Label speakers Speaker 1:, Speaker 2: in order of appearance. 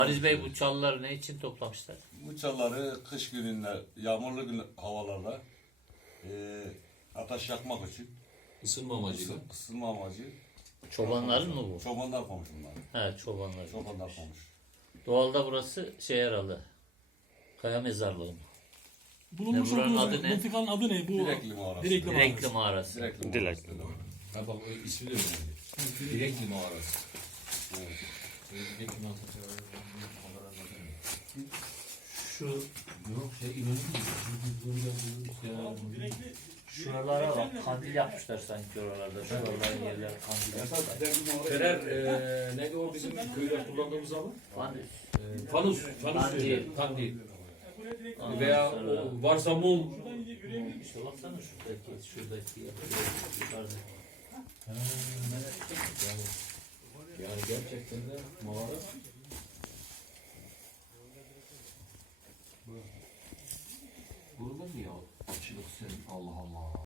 Speaker 1: Halis Bey, bu çalıları ne için toplamışlar?
Speaker 2: Bu çalları kış gününde, yağmurlu gün havalarda ateş yakmak için,
Speaker 3: Isınma amacıyla.
Speaker 2: ısınma amacı.
Speaker 1: Çobanların mı bu?
Speaker 2: Çobanlar koymuş bunlar.
Speaker 1: Evet, çobanlar.
Speaker 2: Çobanlar koymuş.
Speaker 1: Doğalda burası şey herhalde. Kaya mezarlığı mı?
Speaker 4: Bulunmuş
Speaker 1: Ne, buranın
Speaker 4: olduğu
Speaker 1: adı ne?
Speaker 4: mıntıkanın adı ne? Bu
Speaker 2: Direkli mağarası.
Speaker 4: Direkli mağarası.
Speaker 1: Direkli mağarası.
Speaker 2: Direkli mağarası.
Speaker 3: Ha bak, o ismi de önemli. Direkli mağarası.
Speaker 2: Evet.
Speaker 3: Direkli mağarası.
Speaker 1: Şu
Speaker 3: Yok
Speaker 4: Direkli
Speaker 1: şuralara bak, kandil yapmışlar sanki oralarda. Şuraların yerler kandil yapmışlar.
Speaker 3: Fener, neydi o bizim köyde kullandığımız alan?
Speaker 1: Kandil.
Speaker 3: Fanus. Fanus
Speaker 1: Kandil.
Speaker 3: diyor. Kandil.
Speaker 1: Ondan
Speaker 3: Veya
Speaker 1: sonra-
Speaker 3: o varsa mum.
Speaker 1: İşte baksana şuradaki yukarıda.
Speaker 3: Yani gerçekten de mağara. Burada mı ya? Açılık senin, Allah Allah.